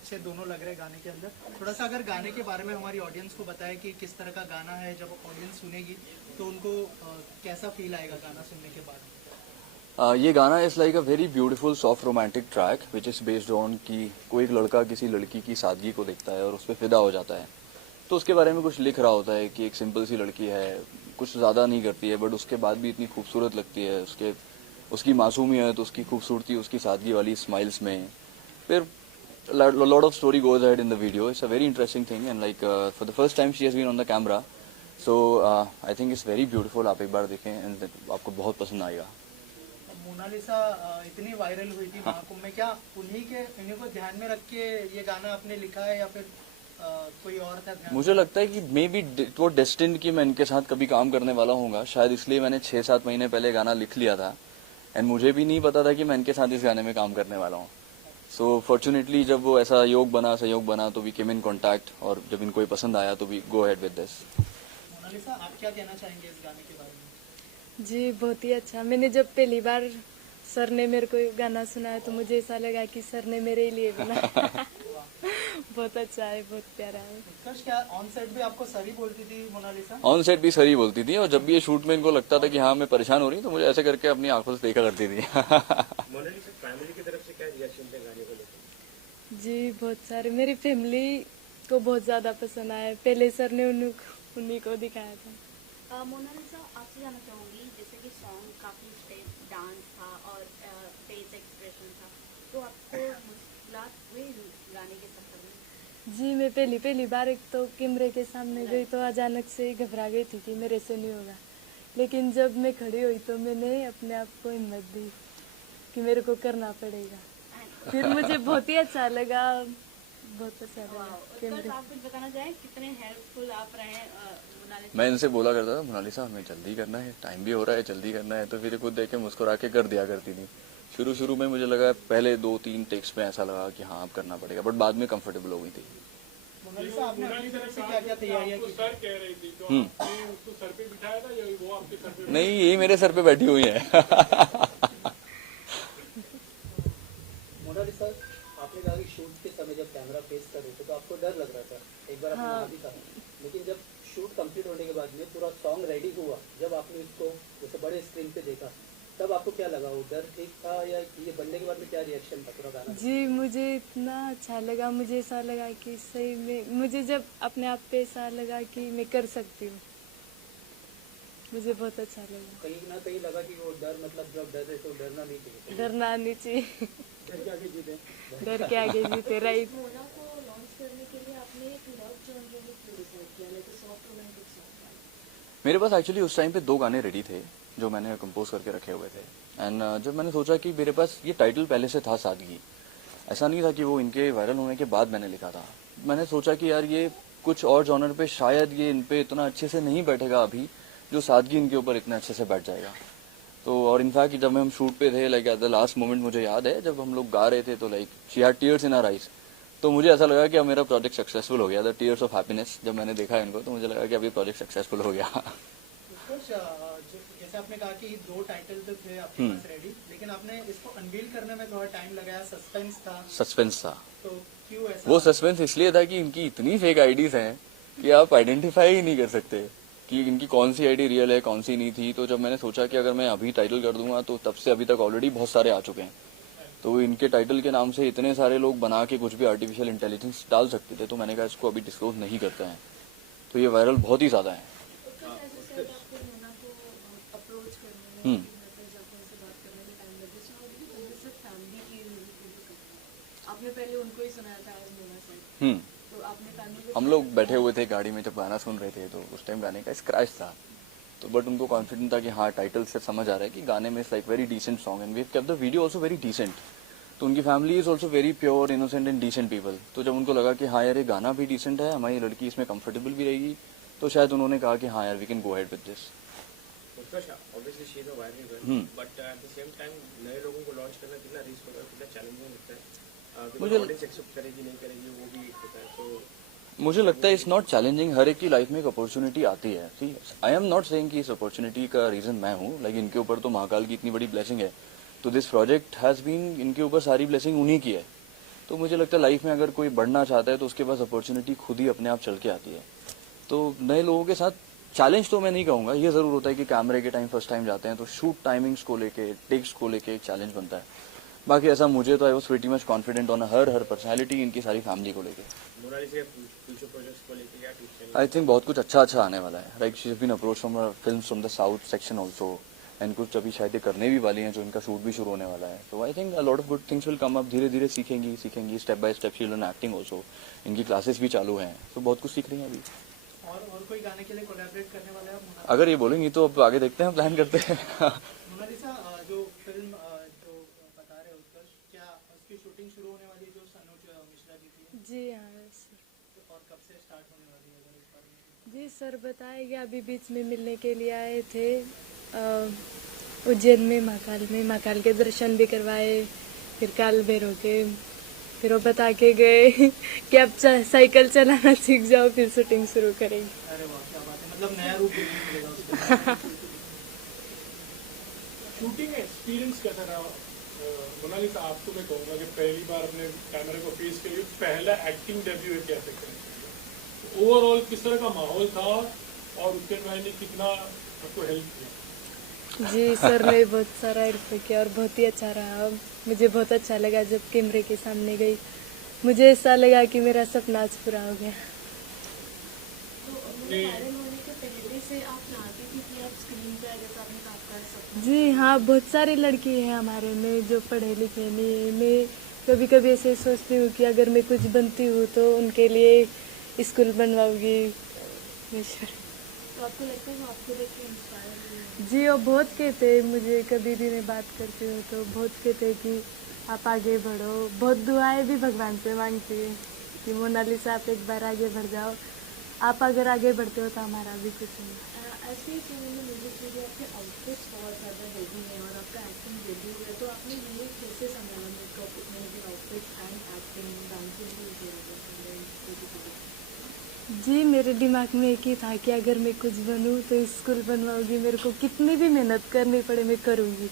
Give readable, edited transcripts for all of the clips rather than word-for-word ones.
अच्छे दोनों लग रहे हैं गाने के अंदर। थोड़ा सा अगर गाने के बारे में हमारी ऑडियंस को बताएं कि किस तरह का गाना है, जब ऑडियंस सुनेगी तो उनको कैसा फील आएगा गाना सुनने के बाद। ये गाना is like a very beautiful soft romantic track which is based on कि कोई एक लड़का किसी लड़की की सादगी को देखता है और उस पर फिदा हो जाता है। तो उसके बारे में कुछ लिख रहा होता है कि एक सिंपल सी लड़की है, कुछ ज़्यादा नहीं करती है, बट उसके बाद भी इतनी खूबसूरत लगती है। उसकी मासूमियत, उसकी खूबसूरती, उसकी सादगी वाली स्माइल्स में फिर lot of story goes ahead in the video. It's a very interesting thing and like for the first time she has been on the camera, so I think it's very beautiful. आप एक बार देखें and आपको बहुत पसंद आएगा। Mona Lisa इतनी viral हुई थी महाकुंभ में, क्या इन्हीं को ध्यान में रख के ये गाना आपने लिखा है या फिर कोई और था ध्यान? मुझे लगता है कि मे बी वो डेस्टिन की मैं इनके साथ कभी काम करने वाला हूँ, शायद इसलिए मैंने 6-7 महीने पहले गाना लिख लिया था एंड मुझे भी नहीं पता था कि मैं इनके साथ इस गाने में काम करने वाला हूँ। सो फॉर्चुनेटली जब वो ऐसा सहयोग बना तो वी केम इन कॉन्टैक्ट, और जब इनको ये पसंद आया तो we go ahead with this. Monalisa, आप क्या कहना चाहेंगे इस गाने के बारे में? जी बहुत ही अच्छा। मैंने जब पहली बार सर ने मेरे को गाना सुनाया तो मुझे ऐसा लगा कि सर ने मेरे ही लिए बनाया। बहुत अच्छा है, बहुत प्यारा है। उत्कर्ष, क्या ऑन सेट भी आपको सरी बोलती थी मोनालिसा? ऑन सेट भी सही बोलती थी, और जब भी ये शूट में इनको लगता था कि हाँ मैं परेशान हो रही हूँ तो मुझे ऐसे करके अपनी आंखों से देखा करती थी। मोनालिसा, फैमिली की तरफ से क्या रिएक्शन थे गाने को लेकर? जी बहुत सारे, मेरी फैमिली को बहुत ज्यादा पसंद आया। पहले सर ने उन्हीं को दिखाया था। मोनालिसा, आपसे जानना चाहूँगी, जैसे कि सॉन्ग काफ़ी स्टेप डांस था और फेस एक्सप्रेशन था, तो आपको मुश्किलात हुई गाने के सफर में? जी मैं पहली बार एक तो कैमरे के सामने गई तो अचानक से ही घबरा गई थी कि मेरे से नहीं होगा, लेकिन जब मैं खड़ी हुई तो मैंने अपने आप को हिम्मत दी कि मेरे को करना पड़ेगा। फिर मुझे बहुत ही अच्छा लगा, बहुत अच्छा लगा। उत्कर्ष, आप कुछ बताना चाहें, कितने हेल्पफुल आप रहे मोनालिसा? मैं इनसे बोला करता था, मोनालिसा हमें जल्दी करना है, टाइम भी हो रहा है, जल्दी करना है, तो फिर खुद देख के मुस्कुरा के कर दिया करती थी। शुरू में मुझे लगा, पहले 2-3 टेक्स में ऐसा लगा कि हाँ अब करना पड़ेगा, बट बाद में कंफर्टेबल हो गई थी। मोनालिसा, आपने अपनी तरफ से क्या क्या तैयारियां की? सर कह रही थी तो आपने उसको सर पे बिठाया था या वो आपके सर पे? नहीं, यही मेरे सर पे बैठी हुई है। मोनालिसा, आपने कहा कि शूट के समय जब कैमरा फेस कर रहे थे तो आपको डर लग रहा था, एक बार आपने हाँ। भी कहा, लेकिन जब शूट कंप्लीट होने के बाद में पूरा सॉन्ग रेडी हुआ, जब आपने इसको जैसे बड़े स्क्रीन पे देखा, तब आपको क्या लगा? वो डर ठीक था या ये बनने के बाद में क्या रिएक्शन था पूरा गाना? जी मुझे इतना अच्छा लगा, मुझे ऐसा लगा कि सही में, मुझे जब अपने आप पे ऐसा लगा कि मैं कर सकती हूँ, मुझे बहुत अच्छा लगा। कहीं ना कहीं लगा कि वो डर, मतलब जब डर रहे तो डरना नहीं चाहिए, डरना नहीं चाहिए। डर के आगे जीते। डर के आगे जीते, राइट। मोना को लॉन्च करने के लिए आपने एक लव जॉनर क्यों डिसाइड किया, लाइक सॉफ्ट रोमांटिक सॉन्ग? मेरे पास एक्चुअली उस टाइम पे 2 गाने रेडी थे जो मैंने कंपोज करके रखे हुए थे, एंड जब मैंने सोचा कि मेरे पास ये टाइटल पहले से था सादगी, ऐसा नहीं था कि वो इनके वायरल होने के बाद मैंने लिखा था। मैंने सोचा कि यार ये कुछ और जॉनर पे शायद ये इन पे इतना अच्छे से नहीं बैठेगा अभी, जो सादगी इनके ऊपर इतने अच्छे से बैठ जाएगा। तो और इनफैक्ट जब हम शूट पे थे, like at the last moment मुझे याद है जब हम लोग गा रहे थे तो like she had tears in her eyes, तो मुझे ऐसा लगा कि अब मेरा प्रोजेक्ट सक्सेसफुल हो गया। द टीयर्स ऑफ हैप्पीनेस, जब मैंने देखा इनको तो मुझे लगा कि अब ये प्रोजेक्ट सक्सेसफुल हो गया। कुछ जैसे आपने कहा कि 2 टाइटल तो थे आपके पास रेडी, लेकिन आपने इसको अनवील करने में थोड़ा टाइम लगाया, सस्पेंस था। तो क्यों ऐसा? वो सस्पेंस इसलिए था कि इनकी इतनी फेक आईडीज हैं कि आप आइडेंटिफाई ही नहीं कर सकते कि इनकी कौन सी आईडी रियल है, कौन सी नहीं थी। तो जब मैंने सोचा कि अगर मैं अभी टाइटल कर दूंगा तो तब से अभी तक ऑलरेडी बहुत सारे आ चुके हैं, तो इनके टाइटल के नाम से इतने सारे लोग बना के कुछ भी आर्टिफिशियल इंटेलिजेंस डाल सकते थे, तो मैंने कहा इसको अभी डिस्क्लोज नहीं करते हैं। तो ये वायरल बहुत ही ज्यादा है। आपने पहले उनको ही सुनाया था आज मोना से, तो आपने फैमिली हम लोग बैठे हुए थे गाड़ी में जब गाना सुन रहे थे, तो उस टाइम गाने का स्क्रैच था, तो बट उनको कॉन्फिडेंट था कि हाँ टाइटल से समझ आ रहा है कि गाने में it's like very decent song and we have kept the video also very decent. तो उनकी family is also very pure, innocent and decent people. तो जब उनको लगा कि हाँ यार ये गाना भी डिसेंट है, हमारी लड़की इसमें कंफर्टेबल भी रहेगी, तो शायद उन्होंने कहा कि हाँ यार we can go ahead with this. Obviously she is a viral girl, but at the same time नए लोगों को लॉन्च करना कितना रिस्क होता है, कितना चैलेंजिंग होता है, मुझे ऑडियंस एक्सेप्ट करेगी नहीं करेगी वो भी एक होता है। तो मुझे लगता है इट्स नॉट चैलेंजिंग, हर एक की लाइफ में एक अपॉर्चुनिटी आती है। सी, आई एम नॉट सेइंग कि इस अपॉर्चुनिटी का रीजन मैं हूँ, लाइक इनके ऊपर तो महाकाल की इतनी बड़ी ब्लेसिंग है, तो दिस प्रोजेक्ट हैज बीन, इनके ऊपर सारी ब्लेसिंग उन्हीं की है। तो मुझे लगता है लाइफ में अगर कोई बढ़ना चाहता है तो उसके पास अपॉर्चुनिटी खुद ही अपने आप चल के आती है। तो नए लोगों के साथ चैलेंज तो मैं नहीं कहूँगा, ये ज़रूर होता है कि कैमरे के टाइम फर्स्ट टाइम जाते हैं तो शूट टाइमिंग्स को लेके, टेक्स को लेके एक चैलेंज बनता है। बाकी ऐसा मुझे तो I was pretty much confident on her personality, इनकी सारी फैमिली को लेके। मोनालिसा फ्यूचर प्रोजेक्ट्स को लेके क्या टिप्स? आई थिंक बहुत कुछ अच्छा आने वाला है। Like she has been approach from films from the south section also, and कुछ अभी शायद ये करने भी वाली हैं जो इनका शूट भी शुरू होने वाला है। तो I think a lot of good things will come up. धीरे धीरे सीखेंगी step by step. She learn acting also, इनकी क्लासेस भी चालू हैं, तो बहुत कुछ सीख रही हैं अभी। और कोई गाने के लिए कोलैबोरेट करने वाले हैं आप? अगर ये बोलेंगी तो अब आगे देखते हैं, प्लान करते हैं। मोनालिसा, जो फिल्म जो बता रहे हो उत्कर्ष, क्या उसकी शूटिंग शुरू होने वाली है जो सनोज मिश्रा जी की? जी हाँ सर। और कब से स्टार्ट होने वाली है, अगर इस बारे में? जी सर बताया गया, अभी बीच में मिलने के लिए आए थे उज्जैन में, महाकाल के दर्शन भी करवाए, फिर काल भैरव के, फिर वो बता के गए कि अब साइकिल चलाना सीख जाओ फिर शूटिंग शुरू करेंगे। अरे वाह, क्या बात है, मतलब नया रूप देखने को मिलेगा उसके। शूटिंग एक्सपीरियंस कैसा रहा? मोनालिसा, आपको मैं कहूँगा कि पहली बार अपने कैमरे को फेस के लिए पहला एक्टिंग डेब्यू है, कैसे करें? ओवरऑल किस तरह का माहौल था और उसके भाई ने कितना आपको हेल्प किया? जी सर ने बहुत सारा हेल्प किया और बहुत ही अच्छा रहा। मुझे बहुत अच्छा लगा जब कैमरे के सामने गई, मुझे ऐसा लगा कि मेरा सपना आज पूरा हो गया। तो वायरल होने के पहले से आप चाहती थी कि आप स्क्रीन पे आगे तो आपने आपका सपना? जी हाँ, बहुत सारी लड़की हैं हमारे में जो पढ़े लिखे नहीं है। मैं कभी कभी ऐसे सोचती हूँ कि अगर मैं कुछ बनती हूँ तो उनके लिए स्कूल बनवाऊंगी। तो आपको लगता है वो आपको देख के इंस्पायर हुए? जी वो बहुत कहते हैं, मुझे कभी भी मैं बात करती हूँ तो बहुत कहते हैं कि आप आगे बढ़ो। बहुत दुआएं भी भगवान से मांगती है कि मोनालिसा आप एक बार आगे बढ़ जाओ, आप अगर आगे बढ़ते हो तो हमारा भी कुछ नहीं। ऐसे ही मैंने म्यूजिक वीडियो आपके आउटफिट्स बहुत ज़्यादा हेवी है और आपका एक्टिंग डेब्यू है, तो आपने ये कैसे संभाला makeup, music outfit and acting, dancing भी किया? जी मेरे दिमाग में एक ही था कि अगर मैं कुछ बनूं तो स्कूल बनवाऊंगी, मेरे को कितनी भी मेहनत करनी पड़े मैं करूंगी।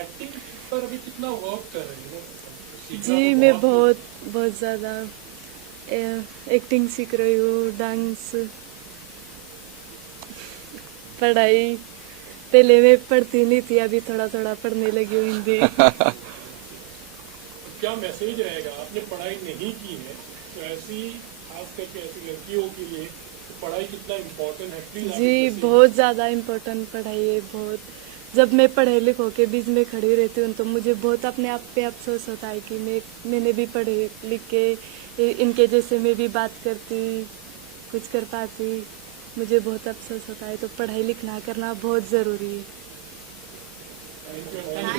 एक्टिंग पर अभी कितना वर्क कर रही हो? जी मैं बहुत ज़्यादा एक्टिंग सीख रही हूँ, डांस, पढ़ाई। पहले मैं पढ़ती नहीं थी, अभी थोड़ा थोड़ा पढ़ने लगी हूँ हिंदी। क्या मैसेज रहेगा? आपने पढ़ाई नहीं की है तो ऐसी, खास करके ऐसी लड़कियों के लिए तो पढ़ाई कितना इम्पोर्टेंट है? प्लीज जी बहुत ज़्यादा इम्पोर्टेंट पढ़ाई है, बहुत। जब मैं पढ़े लिखों के बीच में खड़ी रहती हूँ तो मुझे बहुत अपने आप पे अफसोस होता है कि मैंने भी पढ़े लिख के इनके जैसे मैं भी बात करती, कुछ कर पाती। मुझे बहुत अफसोस होता है, तो पढ़ाई लिखना करना बहुत ज़रूरी है।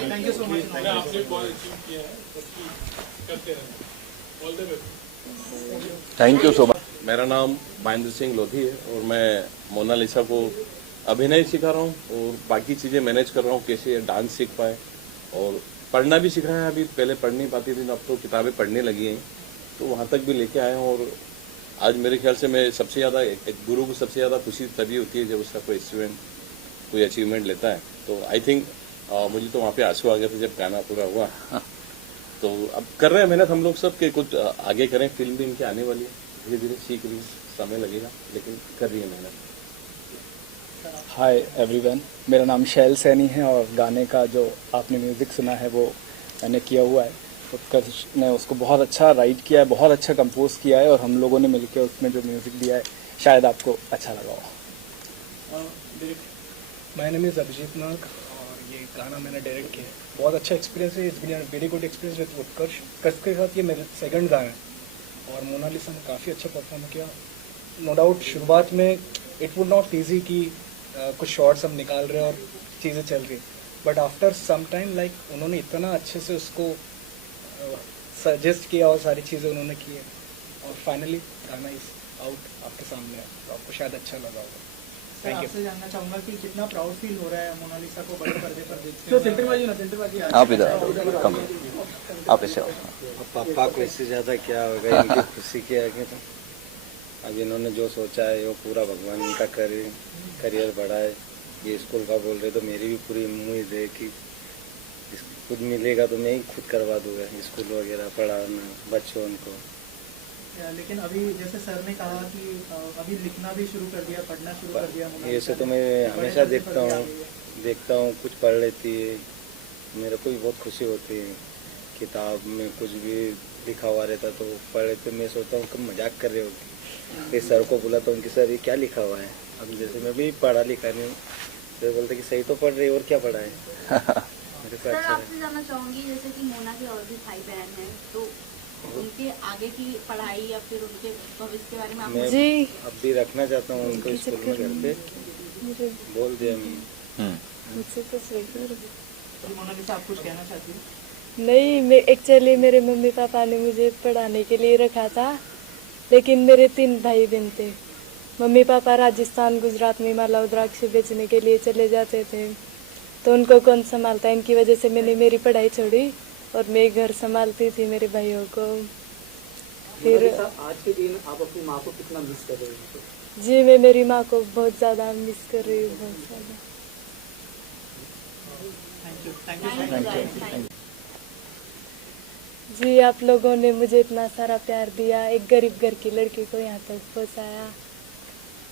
Thank you so much. मैंने आपने बहुत अचीव किया है, करते रहें। All the best. Thank you so much. मेरा नाम महेंद्र सिंह लोधी है और मैं मोनालिसा को अभिनय सिखा रहा हूँ और बाकी चीज़ें मैनेज कर रहा हूँ, कैसे डांस सीख पाए और पढ़ना भी सीख रहा है। अभी पहले पढ़ नहीं पाती थी, अब तो किताबें पढ़ने लगी हैं, तो वहाँ तक भी लेके आए हूँ। और आज मेरे ख्याल से मैं सबसे ज़्यादा, एक गुरु को सबसे ज़्यादा खुशी तभी होती है जब उसका कोई स्टूडेंट कोई अचीवमेंट लेता है। तो आई थिंक मुझे तो वहाँ पे आंसू आ गया था जब गाना पूरा हुआ। तो अब कर रहे हैं मेहनत हम लोग सब के कुछ आगे करें। फिल्म भी इनकी आने वाली है, धीरे धीरे सीख रही है, समय लगेगा लेकिन कर रही है मेहनत। हाय एवरीवन, मेरा नाम शैल सैनी है और गाने का जो आपने म्यूज़िक सुना है वो मैंने किया हुआ है। उत्कर्ष ने उसको बहुत अच्छा राइट किया है, बहुत अच्छा कंपोज किया है और हम लोगों ने मिलकर उसमें जो म्यूज़िक दिया है शायद आपको अच्छा लगा हो। माय नेम इज़ अभिजीत नाग और ये गाना मैंने डायरेक्ट किया है। बहुत अच्छा एक्सपीरियंस है, it's been a very good experience with Utkarsh. Utkarsh के साथ ये मेरा सेकंड गाना है और मोनालिसा ने काफ़ी अच्छा परफॉर्म किया। नो डाउट शुरुआत में इट वुड नॉट ईजी कि कुछ शॉर्ट्स हम निकाल रहे हैं और चीज़ें चल रही, but after some time like उन्होंने इतना अच्छे से उसको सजेस्ट किया और सारी चीज़ें उन्होंने की है और फाइनली गाना इज आउट आपके सामने है, तो आपको शायद अच्छा लगा होगा। सर आपसे जानना चाहूँगा कि कितना प्राउड फील हो रहा है मोनालिसा को बड़े पर्दे पर देखते हुए? सेंटरबाजी आप इधर कम, आप इसे आओ। पापा को इससे ज़्यादा क्या होगा, इनकी खुशी की आगे। तो अब इन्होंने जो सोचा है वो पूरा भगवान इनका करियर बढ़ाए। ये स्कूल का बोल रहे तो मेरी भी पूरी उम्मीद है कि खुद मिलेगा तो मैं ही खुद करवा दूंगा, स्कूल वगैरह पढ़ाना बच्चों को। लेकिन अभी जैसे सर ने कहा कि अभी लिखना भी शुरू कर दिया, पढ़ना शुरू कर दिया ऐसे तो मैं हमेशा देखता हूँ कुछ पढ़ लेती है, मेरे को भी बहुत खुशी होती है। किताब में कुछ भी लिखा हुआ रहता तो पढ़ लेते, मैं सोचता हूँ कि मजाक कर रहे होगी। फिर सर को बुलाता हूँ कि सर ये क्या लिखा हुआ है। अब जैसे मैं भी पढ़ा लिखा नहीं हूँ तो बोलते कि सही तो पढ़ रही और क्या पढ़ा है। मेरे को सर अच्छा आपसे जानना चाहूंगी, जैसे कि मोना के और भी भाई बहन हैं, तो उनके आगे की पढ़ाई या फिर उनके भविष्य के बारे में आप मैं जी अब भी रखना चाहता हूँ उनको स्कूल में घर पे, मुझे बोल दिया मैं। मुझसे तो सही कर मोनालिसा आप कुछ कहना चाहती हैं? नहीं, मैं एक्चुअली मेरे मम्मी पापा ने मुझे पढ़ाने के लिए रखा था, लेकिन मेरे 3 भाई बहन थे। मम्मी पापा राजस्थान गुजरात में माला रुद्राक्ष बेचने के लिए चले जाते थे, तो उनको कौन संभालता, इनकी वजह से मैंने मेरी पढ़ाई छोड़ी और मैं घर संभालती थी मेरे भाइयों को। फिर आज के दिन आप अपनी माँ को कितना मिस कर रहे हो? जी मैं मेरी माँ को बहुत ज़्यादा मिस कर रही हूँ, बहुत ज़्यादा। Thank you. जी आप लोगों ने मुझे इतना सारा प्यार दिया, एक गरीब घर की लड़की को यहाँ तक पहुँचाया,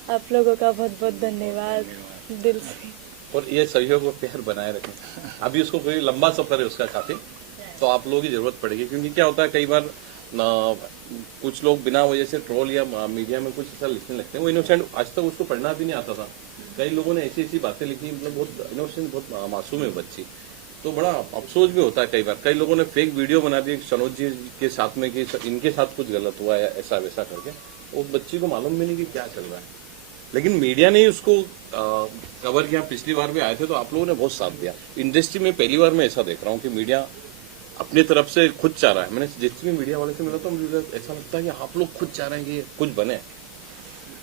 आप लोगों का बहुत बहुत धन्यवाद दिल से। और ये सहयोग और प्यार बनाए रखें। अभी उसको कोई लंबा सफर है उसका काफी, तो आप लोगों की जरूरत पड़ेगी, क्योंकि क्या होता है कई बार कुछ लोग बिना वजह से ट्रोल या मीडिया में कुछ ऐसा लिखने लगते हैं। वो इनोसेंट, आज तक उसको पढ़ना भी नहीं आता था। कई लोगों ने ऐसी ऐसी बातें लिखी, मतलब बहुत इनोसेंट, बहुत मासूम है बच्ची, तो बड़ा अफसोस भी होता है कई बार। कई लोगों ने फेक वीडियो बना दी सनोज जी के साथ में कि इनके साथ कुछ गलत हुआ है ऐसा वैसा करके, वो बच्ची को मालूम भी नहीं कि क्या चल रहा है, लेकिन मीडिया ने उसको कवर किया। पिछली बार भी आए थे तो आप लोगों ने बहुत साथ दिया। इंडस्ट्री में पहली बार मैं ऐसा देख रहा हूँ कि मीडिया अपनी तरफ से खुद चाह रहा है। मैंने जितनी मीडिया वाले से मिला तो मुझे ऐसा लगता है कि आप लोग खुद चाह रहे हैं कि कुछ बने,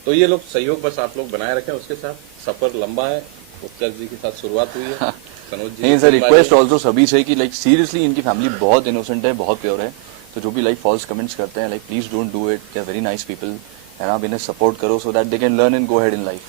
तो ये लोग सहयोग बस आप लोग बनाए रखें। उसके साथ सफर लंबा है, उत्कर्ष जी के साथ शुरुआत हुई है, सनोज जी। नहीं सर, रिक्वेस्ट ऑल्सो सभी से कि लाइक सीरियसली इनकी फैमिली बहुत इनोसेंट है, बहुत प्योर है, तो जो भी लाइक फॉल्स कमेंट्स करते हैं, like please don't do it, they are very nice people, and आप इन्हें सपोर्ट करो so that they can learn and go head in life.